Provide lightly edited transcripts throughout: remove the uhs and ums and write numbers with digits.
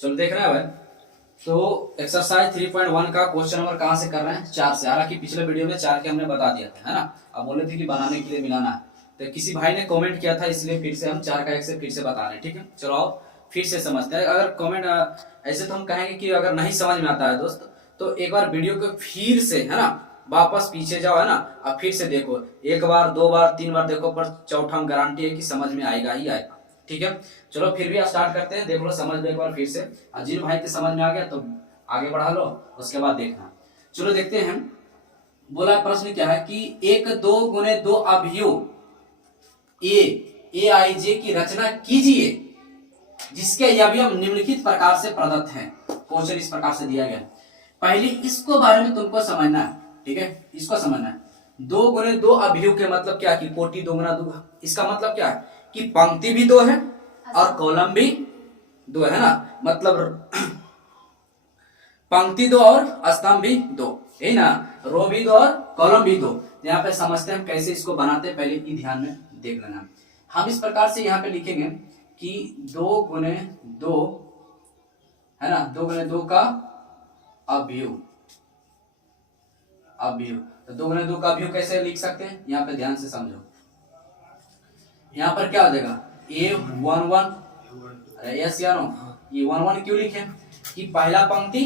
चलो देख रहे हैं भाई। तो एक्सरसाइज 3.1 का क्वेश्चन नंबर कहाँ से कर रहे हैं? 4 से। हालांकि पिछले वीडियो में 4 के हमने बता दिया था, है ना। अब बोले थे कि बनाने के लिए मिलाना है, तो किसी भाई ने कमेंट किया था, इसलिए फिर से हम 4 का 1 से फिर से बता रहे हैं। ठीक है, चलो आओ फिर से समझते हैं। अगर कमेंट ऐसे तो हम कहेंगे कि अगर नहीं समझ में आता है दोस्त, तो एक बार वीडियो को फिर से, है ना, वापस पीछे जाओ, है ना, अब फिर से देखो। 1 बार 2 बार 3 बार देखो, पर चौथा गारंटी है कि समझ में आएगा ही आएगा। ठीक है, चलो फिर भी स्टार्ट करते हैं। देख लो, समझ लो एक बार फिर से। जिन भाई के समझ में आ गया तो आगे बढ़ा लो, उसके बाद देखना। चलो देखते हैं। बोला प्रश्न क्या है कि 1 2 गुने 2 अवयव ए आई जे की रचना कीजिए जिसके अवयव निम्नलिखित प्रकार से प्रदत्त हैं। क्वेश्चन इस प्रकार से दिया गया है। पहले इसको बारे में तुमको समझना है। ठीक है, इसको समझना है। 2 गुने 2 अवयव के मतलब क्या कि कोटि 2 गुना 2। इसका मतलब क्या है कि पंक्ति भी 2 है और कॉलम भी 2 है ना। मतलब पंक्ति 2 और स्तंभ भी 2, यही ना। रो भी 2 और कॉलम भी 2। यहाँ पे समझते हैं हम कैसे इसको बनाते हैं, पहले ही ध्यान में देख लेना। हम इस प्रकार से यहाँ पे लिखेंगे कि 2 गुने 2, है ना, 2 गुने 2 का अवयव। तो 2 गुने 2 का अवयव कैसे लिख सकते हैं, यहाँ पे ध्यान से समझो। यहाँ पर क्या हो जाएगा, A11। अरे यस या नो, ये 1 1 क्यों लिखे कि पहला पंक्ति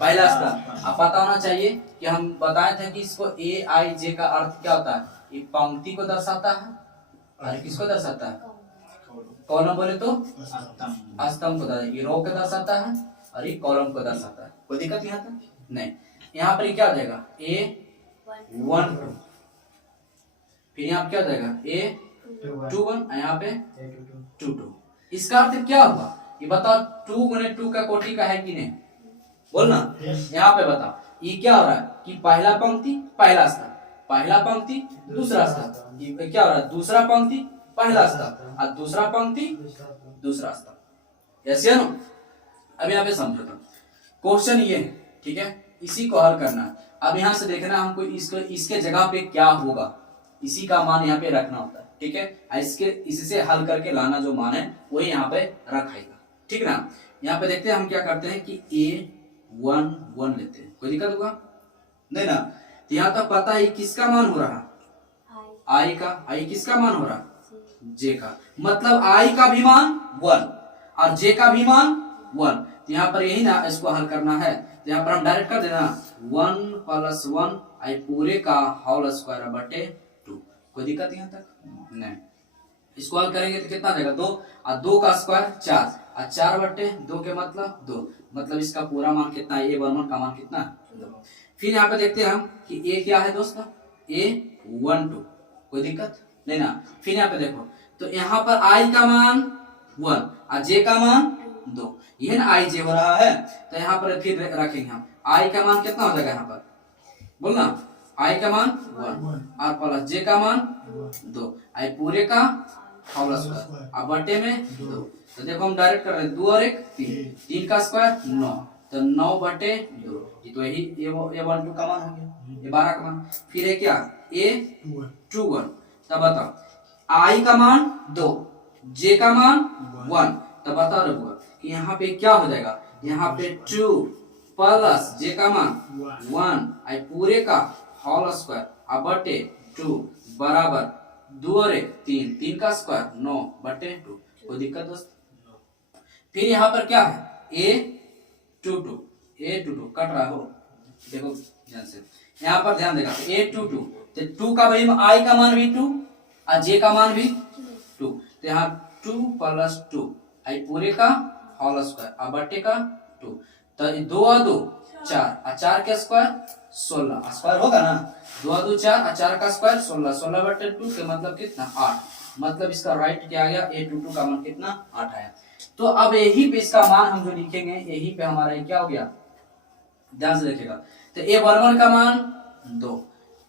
पहला स्तंभ। अब पता होना चाहिए कि हम बताए थे कि इसको ए आई जे का अर्थ क्या होता है, ये पंक्ति को दर्शाता है और किसको दर्शाता है, कॉलम बोले तो स्तंभ को दर्शाता है। ये रो को दर्शाता है और ये कॉलम को दर्शाता है। कोई दिक्कत यहाँ तक नहीं। यहाँ पर क्या हो जाएगा, A1 2, फिर यहाँ क्या हो जाएगा A21, यहाँ पे 2 2। इसका अर्थ क्या होगा ये बताओ। 2 गुने 2 का कोटि का है कि नहीं, बोलना। यहाँ पे बताओ ये क्या हो रहा है कि पहला पंक्ति पहला स्तंभ, पहला पंक्ति दूसरा स्तंभ। ये क्या हो रहा है, दूसरा पंक्ति पहला स्तंभ और दूसरा पंक्ति दूसरा स्तंभ। यस या नो। अब यहाँ पे समझो तो क्वेश्चन ये है, ठीक है, इसी को हल करना है। अब यहाँ से देखना हमको इसको, इसके जगह पे क्या होगा, इसी का मान यहाँ पे रखना होता है। ठीक है, इसके इससे हल करके लाना जो मान है वही यहाँ पे रखेगा। ठीक ना। यहाँ पे देखते हैं हम क्या करते हैं कि A1 1 लेते हैं। कोई दिक्कत होगा नहीं ना। तो यहाँ तक पता है किसका मान हो रहा, आई का। आई किसका मान हो रहा, जे का। मतलब आई का भी मान 1 और जे का भी मान 1। तो यहाँ पर यही ना, इसको हल करना है। तो यहाँ पर हम डायरेक्ट कर देना 1 + 1 आई पूरे का होल स्क्वायर बटे 2। कोई दिक्कत यहाँ तक नहीं। इसको हल करेंगे तो कितना जाएगा, 2 और 2 का स्क्वायर 4 और 4 बटे 2 के मतलब 2। मतलब इसका पूरा मान कितना है, A11 का मान कितना है 2। फिर यहाँ पे देखते हैं हम कि A क्या है दोस्तों, A12। कोई दिक्कत नहीं ना। फिर यहाँ पे देखो तो यहाँ पर I का मान 1 और J का मान 2, ये ना I J हो रहा है। तो यहाँ पर फिर रखेंगे हम I का मान कितना हो जाएगा, यहाँ पर बोलना I का मान 1 और प्लस J का मान 2 आई पूरे का होल स्क्वायर अब बटे में 2। तो देखो हम डायरेक्ट कर रहे हैं, 2 और 1 3, 3 का स्क्वायर 9, तो 9 बटे 2। तो यही A12 का मान हो गया, A12 का मान। फिर है क्या A21। तब बताओ I का मान 2, J का मान 1। तब बताओ रखो कि यहाँ पे क्या हो जाएगा, यहाँ पे 2 प्लस J का मान 1 आई पूरे का होल स्क्वायर अब बटे 2 बराबर 2 और 1 3, 3 का स्क्वायर 9 बटे 2। कोई दिक्कत दोस्त। फिर यहाँ पर क्या है A22 कट रहा हो, देखो ध्यान से। यहाँ पर ध्यान देगा A22, तो 2 का भाई I का मान भी 2 और J का मान भी 2। तो यहाँ 2 + 2 आई पूरे का होल स्क्वायर अब बटे का 2। तो 2 और 2 4 और 4 का स्क्वायर 16, स्क्वायर होगा ना। 2 और 2 4 और 4 का स्क्वायर 16, 16 बटे 2 के मतलब कितना 8। मतलब इसका राइट क्या आ गया, A22 का मान कितना 8 आया। तो अब यही पे इसका मान हम जो लिखेंगे, यही पे हमारा क्या हो गया, ध्यान से देखिएगा। तो A11 का मान 2,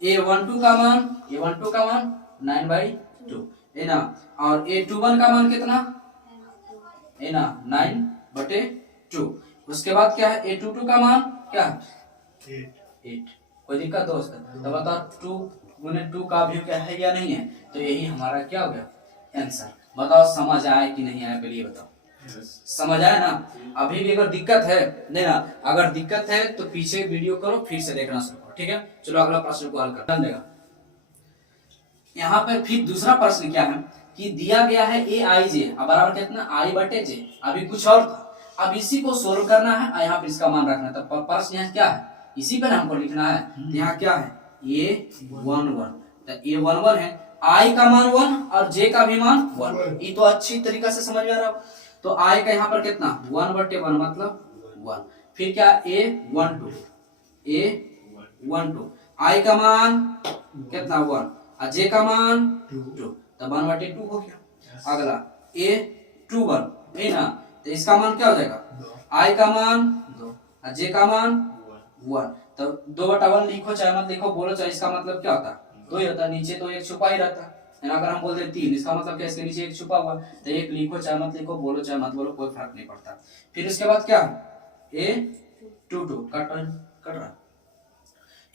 A12 का मान 9/2 है ना, और A21 का मान कितना है ना 9/2। उसके बाद क्या है A22 का मान क्या है 8। कोई दिक्कत दोस्त। तो बताओ 2 गुने 2 का अवयव क्या है या नहीं है। तो यही हमारा क्या हो गया आंसर। बताओ समझ आए कि नहीं आया, पहले ये बताओ। समझ आया ना? अभी भी अगर दिक्कत है नहीं ना, अगर दिक्कत है तो पीछे वीडियो करो, फिर से देखना शुरू करो, ठीक है? चलो अगला प्रश्न को हल कर देगा। यहाँ पर फिर दूसरा प्रश्न क्या है कि दिया गया है ए आई जे बराबर कितना आई बटे जे, अभी कुछ और था, अब इसी को सोल्व करना है और यहाँ पर इसका मान रखना है। तो प्रश्न यहाँ क्या है, इसी पर हमको लिखना है। तो यहाँ क्या है A11, तो A11 है, आई का मान 1 और जे का भी मान 1, ये तो अच्छी तरीका से समझ में आ रहा है। तो आई का यहाँ पर कितना 1/1 मतलब 1, फिर क्या A12 आई का मान कितना 1 और जे का मान 2, तो 1/2 हो गया। अगला A21 है ना, तो इसका मान क्या हो जाएगा, आई का मान 2 और जे का मान 1, तो 2/1 लिखो चाहे मत लिखो, बोलो चाहे, इसका मतलब क्या होता है 2 ही होता है, नीचे तो एक छुपा ही रहता है ना। अगर हम बोल दे 3, इसका मतलब क्या, इसके नीचे एक छुपा हुआ, तो एक लिखो चाहे मत लिखो, बोलो चाहे मत बोलो, कोई फर्क नहीं पड़ता। फिर इसके बाद क्या A22 कट रहा,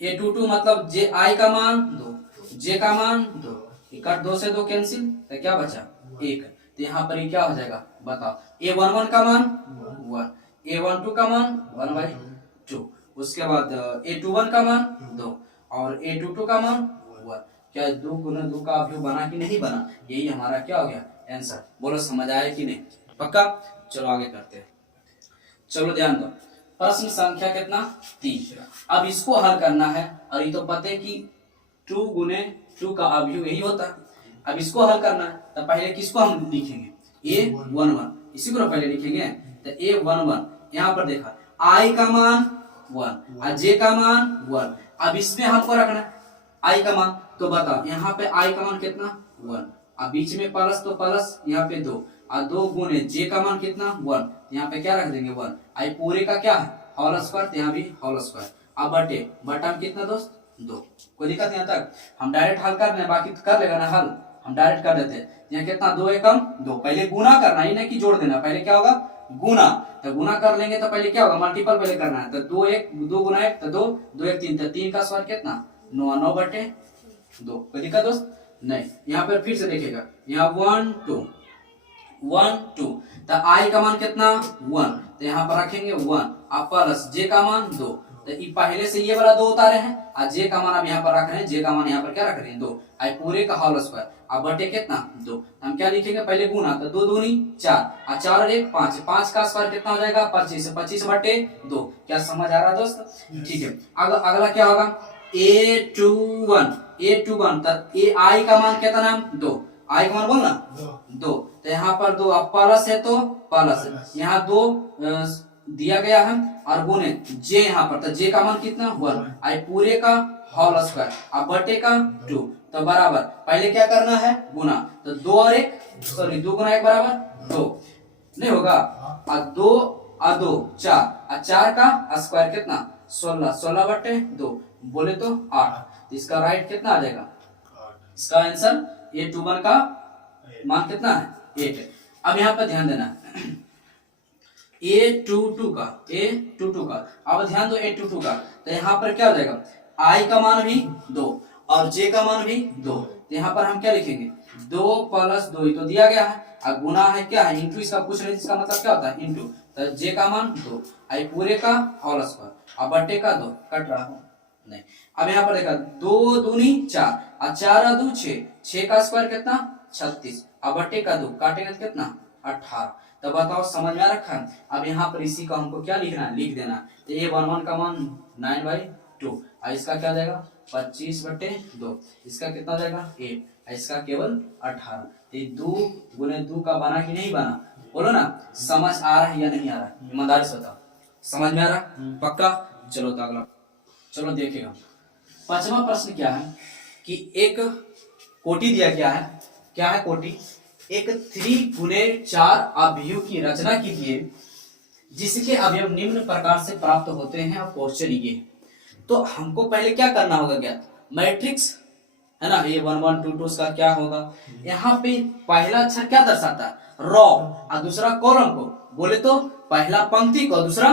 A22 मतलब जे आई का मान 2, जे का मान 2, कट 2 से 2 कैंसिल, तो क्या बचा 1, तो यहाँ पर ये क्या हो जाएगा बताओ, A11 का मान 1, A12 का मान 1/2, उसके बाद A21 का मान 2 और A22 का मान 1। क्या 2 गुना 2 का अवयव बना कि नहीं बना, यही हमारा क्या हो गया आंसर। बोलो समझ आया कि नहीं, पक्का? चलो आगे करते हैं। चलो ध्यान दो, प्रश्न संख्या कितना 3। अब इसको हल करना है, और ये तो पता है कि 2 गुने 2 का अवयव यही होता है। अब इसको हल करना है, तो पहले किसको हम लिखेंगे A11, इसी को पहले लिखेंगे। तो A11 यहाँ पर देखा आई का मान 1 और जे का मान 1, अब इसमें हमको रखना है आई का मान, तो बताओ यहाँ पे आई का मान कितना 1, अब बीच में प्लस तो प्लस यहाँ पे 2 और 2 गुने जे का मान कितना 1, यहाँ पे क्या रख देंगे 1, आई पूरे का क्या है होल स्क्वायर, यहाँ भी होल स्क्वायर, अब बटा में कितना दोस्त 2। कोई दिक्कत यहाँ तक, हम डायरेक्ट हल कर रहे हैं, बाकी तो कर लेगा ना हल, हम डायरेक्ट कर देते हैं। यहाँ कितना 2 एकम 2, पहले गुना करना ही नहीं कि जोड़ देना, पहले क्या होगा गुना, तो गुना कर लेंगे तो पहले क्या होगा मल्टीपल पहले करना है, तो 2 गुना 1 तो 2, 2 1 3, तो 3 का स्क्वायर कितना 9/2। कोई दिक्कत दोस्त नहीं। यहाँ पर फिर से देखेगा, यहाँ 1 2 तो आई का मान कितना 1, तो यहाँ पर रखेंगे 1 अब प्लस जे का मान 2, तो पहले से ये वाला 2 उतारे हैं और जे का मान अब यहाँ पर रख रहे हैं, जे का मान यहाँ पर क्या रख रहे हैं 2, आई पूरे का होल स्क्वायर, अब बटे कितना 2, हम क्या लिखेंगे पहले गुना, तो 2 दूनी 4 और 4 और 1 5, 5 का स्क्वायर कितना हो जाएगा 25, 25/2। क्या समझ आ रहा है दोस्त? ठीक है। अगला क्या होगा A21 तो ए आई का मान कितना 2, आई का मान बोलना 2, तो यहाँ पर 2 अब प्लस है तो प्लस, यहाँ 2 दिया गया है और गुने जे यहाँ पर, तो जे का मान कितना 1, आई पूरे का होल स्क्वायर अब बटे का 2, तो बराबर पहले क्या करना है गुना, तो 2 और 1 सॉरी 2 गुना 1 बराबर 2 नहीं होगा, और 2 और 2 4 और 4 का स्क्वायर कितना 16, 16/2 बोले तो 8, तो इसका राइट कितना आ जाएगा, इसका आंसर A21 का मान कितना है 8 है। अब यहाँ पर ध्यान देना A22 का अब ध्यान दो A22 का, तो यहाँ पर क्या हो जाएगा आई का मान भी 2 और जे का मान भी 2, तो यहाँ पर हम क्या लिखेंगे 2 + 2 ही तो दिया गया है, अब गुना है क्या है इंटू, इसका पूछ रहे इसका मतलब क्या होता है इंटू, तो जे का मान 2 आई पूरे का होल स्क्वायर अब बटे का 2, कट रहा हूँ नहीं। अब यहाँ पर देखा 2 दूनी 4 और 4 और 2 6, 6 का स्क्वायर कितना 36 अब बटे का 2 काटेंगे तो कितना 18, तो बताओ समझ में आ रखा है। अब यहाँ पर इसी का हमको क्या लिखना है लिख देना, तो A11 का मान 9/2 और इसका क्या जाएगा 25/2, इसका कितना जाएगा 8, इसका केवल 18, तो 2 गुने 2 का बना कि नहीं बना, बोलो ना समझ आ रहा है या नहीं आ रहा है, ईमानदारी से बताओ समझ में आ रहा पक्का? चलो तो अगला, चलो देखिएगा 5वां प्रश्न क्या है कि एक कोटि दिया गया है, क्या है कोटि, एक 3 गुने 4 अवयव की रचना कीजिए जिसके अवयव निम्न प्रकार से प्राप्त होते हैं और क्वेश्चन ये, तो हमको पहले क्या करना होगा क्या मैट्रिक्स है ना, ये 1 1 2 2 का क्या होगा, यहाँ पे पहला अक्षर क्या दर्शाता है रो और दूसरा कॉलम को, बोले तो पहला पंक्ति को दूसरा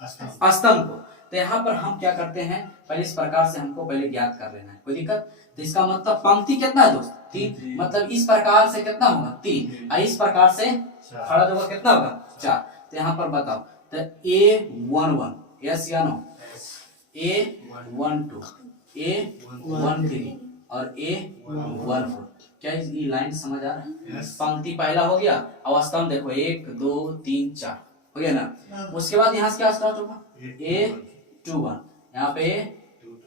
स्तंभ को, तो यहाँ पर हम क्या करते हैं, पहले इस प्रकार से हमको पहले ज्ञात कर लेना है, कोई दिक्कत। तो इसका मतलब पंक्ति कितना है दोस्त, 3, मतलब इस प्रकार से कितना होगा 3, और इस प्रकार से खड़ा होगा कितना होगा 4। तो यहाँ पर बताओ, तो A11 यस या नो, A12 A13 और A14, क्या ये लाइन समझ आ रहा है? पंक्ति पहला हो गया, अवस्था देखो 1 2 3 4 हो गया ना। उसके बाद यहाँ से क्या स्टार्ट होगा, A21, यहाँ पे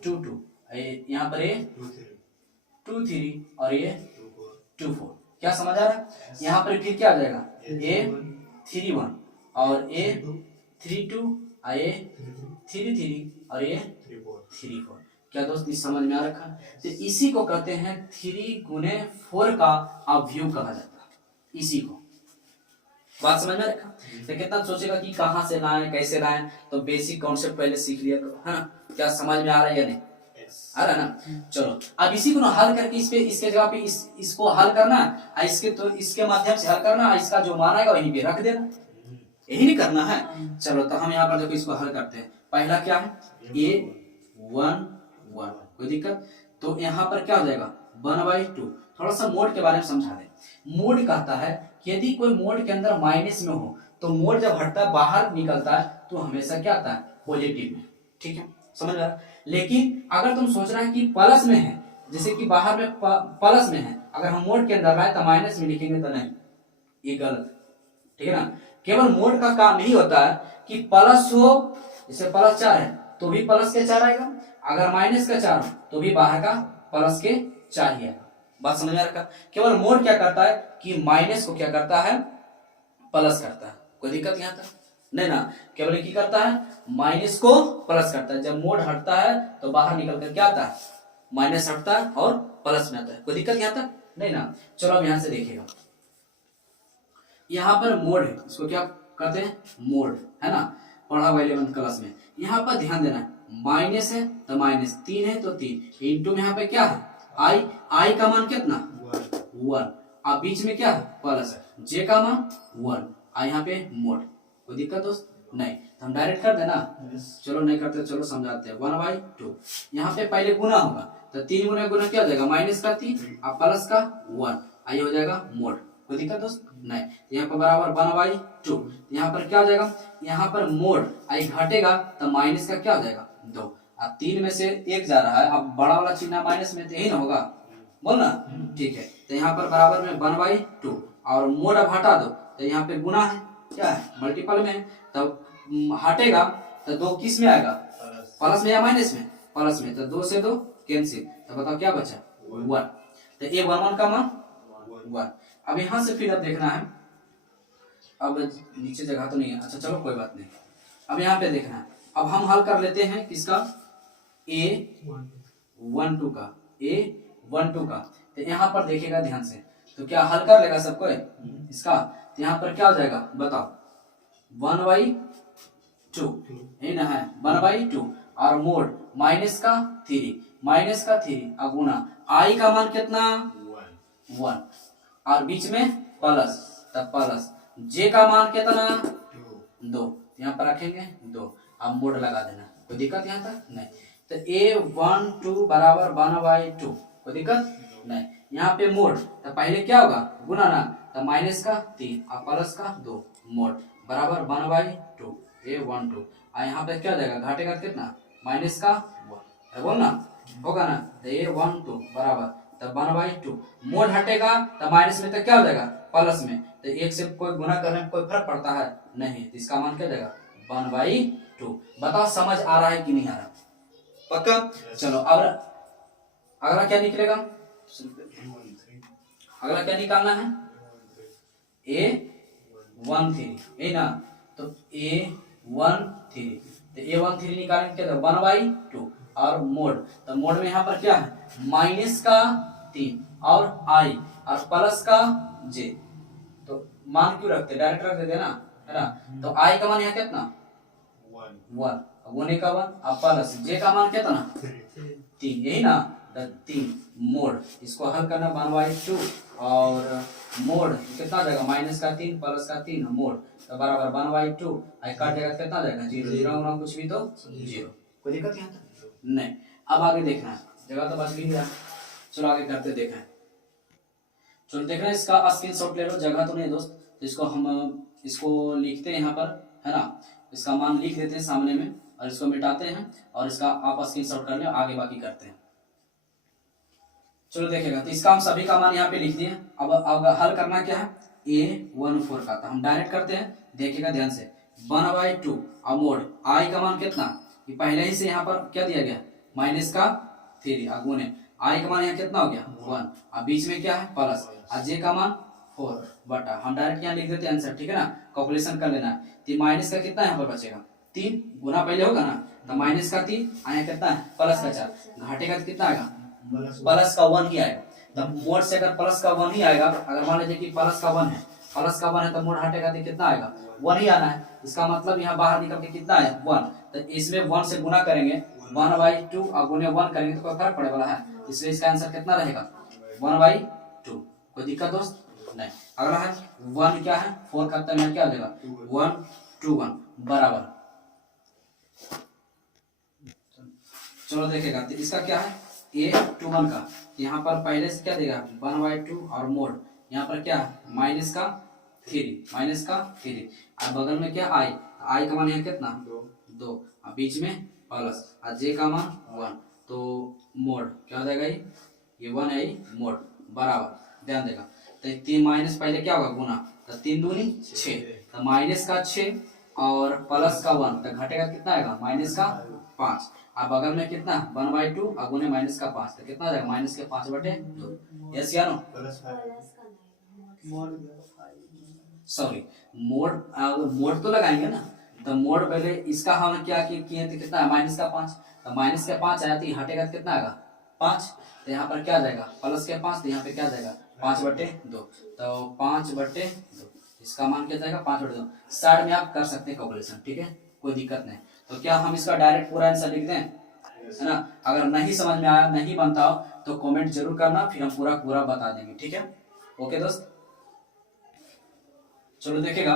A22, यहाँ पर A23 और A24, क्या समझ आ रहा है? यहाँ पर फिर क्या आ जाएगा, A31 और A32 और A33 और A34। क्या दोस्त इस समझ में आ रखा? तो इसी को कहते हैं 3 गुने 4 का अवयव कहा जाता है, इसी को। बात समझ में रखा? तो कितना सोचेगा कि कहाँ से लाएं कैसे लाएं, तो बेसिक कॉन्सेप्ट पहले सीख लिया करो, है ना। क्या समझ में आ रहा है या नहीं? आ रहा है ना। चलो अब इसी को ना हल करके इस पे, इसके जगह पे इसको हल करना, इसके तो इसके माध्यम से हल करना, इसका जो मान आएगा वहीं पे रख देना, यही नहीं करना है। चलो तो हम यहाँ पर देखो इसको हल करते हैं। पहला क्या है, A11, कोई दिक्कत। तो यहाँ पर क्या हो जाएगा 1/2। थोड़ा सा मोड के बारे में समझा दे। मोड कहता है कि यदि कोई मोड के अंदर माइनस में हो तो मोड जब हटता है बाहर निकलता है तो हमेशा क्या आता है, पॉजिटिव में, ठीक है, समझ रहा। लेकिन अगर तुम सोच रहा है कि प्लस में है, जैसे कि बाहर में प्लस में है, अगर हम मोड के अंदर लाए तो माइनस में लिखेंगे तो नहीं, ये गलत, ठीक है ना। केवल मोड का काम यही होता है कि प्लस हो, जैसे +4 है तो भी प्लस के 4 आएगा, अगर -4 हो तो भी बाहर का प्लस के 4 ही आएगा। बात समझ में रखा। केवल मोड क्या करता है कि माइनस को क्या करता है, प्लस करता है, कोई दिक्कत यहाँ तक नहीं ना। केवल क्या करता है, माइनस को प्लस करता है। जब मोड हटता है तो बाहर निकल कर क्या आता है, माइनस हटता है और प्लस में आता है, कोई दिक्कत यहाँ तक नहीं ना। चलो अब यहाँ से देखिएगा, यहाँ पर मोड है, इसको क्या कहते हैं, मोड, है ना, पढ़ा हुआ 11th क्लास में। यहाँ पर ध्यान देना, माइनस है तो -3 है तो 3 इंटू में यहाँ पे क्या है आई का मान कितना 1, अब बीच में क्या है प्लस है, जे का मान 1, और यहाँ पे मोड, कोई दिक्कत दोस्त नहीं। तो हम डायरेक्ट कर देना, चलो नहीं करते, चलो समझाते हैं। 1/2 यहाँ पे पहले गुना होगा, तो 3 गुना गुना क्या हो जाएगा, -3 और प्लस का 1, आई हो जाएगा मोड, कोई दिक्कत दोस्त नहीं। यहाँ पर बराबर 1/2, यहाँ पर क्या हो जाएगा, यहाँ पर मोड आई घटेगा तो माइनस का क्या हो जाएगा 2, अब 3 में से 1 जा रहा है, अब बड़ा वाला चिन्ह माइनस में तो यही ना होगा, बोलना ठीक है। तो यहाँ पर बराबर में 1/2 और मोड अब हटा दो तो यहाँ पे गुना है, क्या है मल्टीपल में, तब हटेगा तो 2 किस में आएगा, प्लस में या माइनस में, प्लस में, तो 2 से 2 कैंसिल, तो बताओ क्या बचा 1। तो A11 का मान 1। अब यहाँ से फिर अब देखना है, अब नीचे जगह तो नहीं है, अच्छा चलो कोई बात नहीं। अब यहाँ पे देखना है, अब हम हल कर लेते हैं किसका, A12 का। तो यहाँ पर देखिएगा ध्यान से, तो क्या हल कर लेगा सबको इसका, तो यहाँ पर क्या हो जाएगा बताओ 1/2, यही ना है 1/2 और मोड -3 और गुना आई का मान कितना 1 और बीच में प्लस, तब प्लस, जे का मान कितना 2, यहाँ पर रखेंगे 2, अब मोड लगा देना, कोई दिक्कत यहाँ तक नहीं। तो A12 बराबर 1/2, कोई दिक्कत नहीं। यहाँ पे मोड तो पहले क्या होगा गुना ना, तो -3 और प्लस का 2, मोड बराबर 1/2 A12, और यहाँ पे क्या हो जाएगा घटेगा कितना -1, बोलना होगा ना। तो A12 बराबर तब 1/2, मोड हटेगा तो माइनस में तो क्या हो जाएगा प्लस में, तो 1 से कोई गुना करने में कोई फर्क पड़ता है नहीं, तो इसका मान क्या जाएगा 1/2। बताओ समझ आ रहा है कि नहीं आ रहा, पक्का। चलो अब अगला क्या निकलेगा, अगला क्या निकालना है A13, है ना। तो A13, तो A13 निकालेंगे क्या 1/2 और मोड, तो मोड में यहाँ पर क्या है -3 और आई और प्लस का जे, तो मान क्यों रखते, डायरेक्ट रख देते ना, है ना। तो आई का मान यहाँ कितना 1, गुने का 1 और प्लस जे का मान कितना 3, यही ना 3 मोड, इसको हल करना 1/2 और मोड कितना जाएगा माइनस का 3 प्लस का 3 मोड तो बराबर 1/2 आई काट जाएगा कितना जाएगा 0 0 ना कुछ भी तो 0। कोई दिक्कत यहाँ तक नहीं। अब आगे देखना है, जगह तो बच गई है, चलो आगे करते देखें। चलो देख रहे हैं, इसका स्क्रीनशॉट ले लो, जगह तो नहीं दोस्त, तो इसको हम इसको लिखते हैं यहाँ पर, है ना, इसका मान लिख देते हैं सामने में और इसको मिटाते हैं और इसका आप स्क्रीनशॉट कर ले, आगे बाकी करते हैं। चलो देखेगा, तो इसका हम सभी का मान यहाँ पे लिख दिए। अब हल करना क्या है, A14 का, तो हम डायरेक्ट करते हैं, देखिएगा ध्यान से 1/2 और मोड आई का मान कितना, ये पहले ही से यहाँ पर क्या दिया गया माइनस का 3 गुने आई का मान यहाँ कितना हो गया 1 और बीच में क्या है प्लस और जे का मान 4 बटा, हम डायरेक्ट यहाँ लिख देते हैं आंसर, ठीक है ना, कैलकुलेशन कर लेना है। तो माइनस का कितना यहाँ पर बचेगा 3 गुना पहले होगा ना, तो माइनस का 3 यहाँ कितना है प्लस का 4, घाटे का कितना आएगा प्लस का 1 ही आएगा। तब मोड से अगर प्लस का 1 ही आएगा, अगर मान लीजिए कि प्लस का 1 है, प्लस का 1 है तो मोड हटेगा तो कितना आएगा 1 ही आना है। इसका मतलब यहाँ बाहर निकल के कितना है 1, तो इसमें 1 से गुना करेंगे 1/2 और गुने 1 करेंगे तो कोई फर्क पड़े वाला है, इसलिए इसका आंसर कितना रहेगा 1/2। कोई दिक्कत दोस्त नहीं। अगला है 1 क्या है 4 का तय क्या हो जाएगा 1 2 1 बराबर। चलो देखेगा, तो इसका क्या है A21 का, यहाँ पर पहले से क्या देगा 1/2 और मोड यहाँ पर क्या है माइनस का 3 और बगल में क्या आई का मान यहाँ कितना 2 और बीच में प्लस और जे का मान 1, तो मोड क्या हो जाएगा ये 1 है मोड बराबर, ध्यान देगा। तो 3 माइनस पहले क्या होगा गुना, तो 3 दूनी 6, तो माइनस का 6 और प्लस का 1, तो घटेगा कितना आएगा माइनस का 5 और बगल में कितना 1/2 और गुने माइनस का 5, तो कितना आ जाएगा माइनस के 5/2। यस या नो, सॉरी मोड तो लगाएंगे ना, तो मोड पहले इसका हम क्या किए थे कितना है माइनस का 5, तो माइनस के 5 आया तो हटेगा कितना आएगा 5, तो यहाँ पर क्या जाएगा प्लस के 5, तो यहाँ पे क्या जाएगा 5/2, तो 5/2 इसका मान क्या जाएगा 5/2। साइड में आप कर सकते हैं कैलकुलेशन, ठीक है, कोई दिक्कत नहीं। तो क्या हम इसका डायरेक्ट पूरा आंसर लिख दें, है ना, अगर नहीं समझ में आया नहीं बनता हो तो कमेंट जरूर करना, फिर हम पूरा बता देंगे, ठीक है। ओके दोस्त, चलो देखेगा,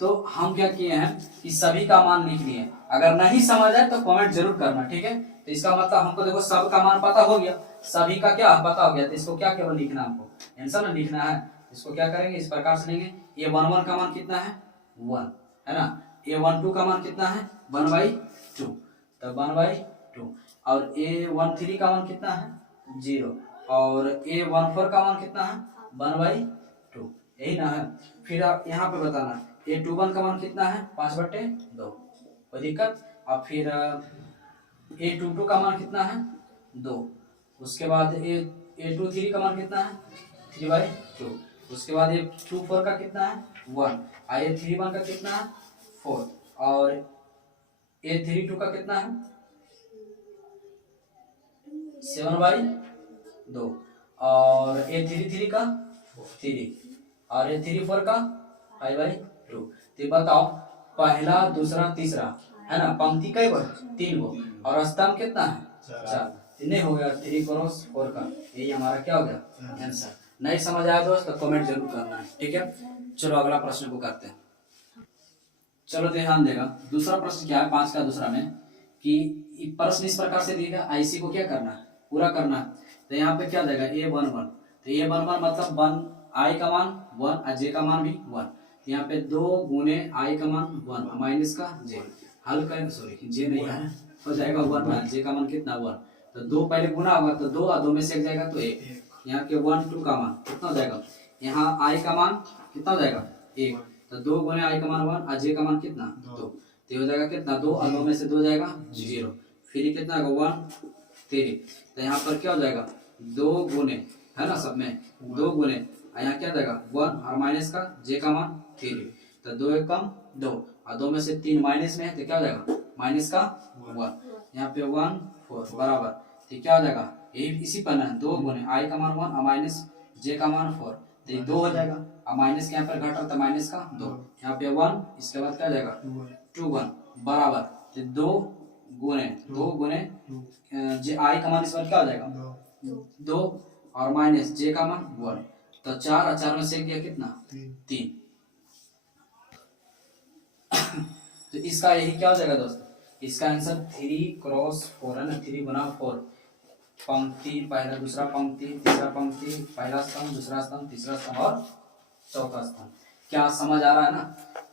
तो हम क्या किए हैं कि सभी का मान लिख लिए, अगर नहीं समझ आए तो कमेंट जरूर करना, ठीक है। तो इसका मतलब हमको देखो सब का मान पता हो गया, सभी का क्या पता हो गया, तो इसको क्या केवल लिखना, हमको आंसर ना लिखना है। इसको क्या करेंगे इस प्रकार से लेंगे, A11 का मान कितना है 1, है ना, A12 का मान कितना है 1/2, तो 1/2 और A13 का मान कितना है 0 और A14 का मान कितना है 1/2, यही ना है। फिर आप यहाँ पे बताना A21 का मान कितना है 5/2, कोई दिक्कत। और फिर A22 का मान कितना है 2, उसके बाद A23 का मान कितना है 3/2, उसके बाद A24 का कितना है 1, A31 का कितना है 4 और A32 का कितना है 7/2 और A33 का 3 और A34 का 5/2। तो बताओ पहला दूसरा तीसरा, है ना, पंक्ति कई बार 3 गो और स्तंभ कितना है 4, नहीं हो गया 3x4 का, यही हमारा क्या हो गया आंसर। नहीं समझ आया दोस्त तो कमेंट जरूर करना है, ठीक है। चलो अगला प्रश्न को करते हैं। चलो ध्यान देगा, दूसरा प्रश्न क्या है 5 का दूसरा में, कि प्रश्न इस प्रकार से दिएगा, आईसी को क्या करना है पूरा करना है। तो यहाँ पे क्या देगा A11, तो A11 मतलब 1 आई का मान 1 और जे का मान भी 1, तो यहाँ पे 2 गुने आई का मान 1 माइनस का जे, हल करेंगे, सॉरी जे नहीं है, हो जाएगा 1 जे का मान कितना 1, तो 2 पहले गुना होगा तो 2 और 2 में से 1 जाएगा तो 1, यहाँ के 1 2 का मान कितना हो जाएगा, यहाँ आई का मान कितना हो जाएगा 1, तो 2 गुने आई का मान 1 और जे का मान कितना 2, तो हो जाएगा कितना 2 और 2 में से 2 जाएगा 0, फिर कितना होगा 1 3, तो यहाँ पर क्या हो जाएगा 2 गुने, है ना, सब में 2 गुने, यहाँ क्या जाएगा 1 और माइनस का जे का मान 3, तो 2 एक कम 2 और 2 में से 3 माइनस में है तो क्या हो जाएगा माइनस का 1, यहाँ पे 1 4 बराबर, तो क्या हो जाएगा यही इसी पर ना 2 गुने आई का मान 1 और माइनस जे का मान 4, तो ये 2 हो जाएगा और माइनस के यहाँ पर घटा तो माइनस का 2, यहाँ पे 1, इसके बाद क्या जाएगा 2 1 बराबर, तो 2 गुने जे आई का मान इस बार क्या हो जाएगा 2 और माइनस जे का मान 1, तो 4 और 4 में से गया कितना 3। तो इसका यही क्या हो जाएगा दोस्त, इसका आंसर 3 क्रॉस 4 है ना, 3 गुना 4, पंक्ति पहला दूसरा पंक्ति तीसरा पंक्ति, पहला स्तंभ दूसरा स्तंभ तीसरा स्तंभ और चौथा स्तंभ। क्या समझ आ रहा है ना?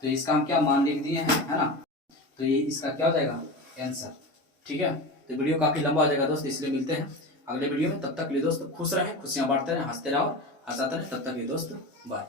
तो इसका हम क्या मान लिख दिए हैं, है ना। तो ये इसका क्या हो जाएगा आंसर। ठीक है, तो वीडियो काफी लंबा हो जाएगा दोस्त, इसलिए मिलते हैं अगले वीडियो में। तब तक के लिए दोस्त खुश रहें, खुशियां बांटते रहें, हंसते रहो, हंसाते रहें। तब तक के लिए दोस्त बाय।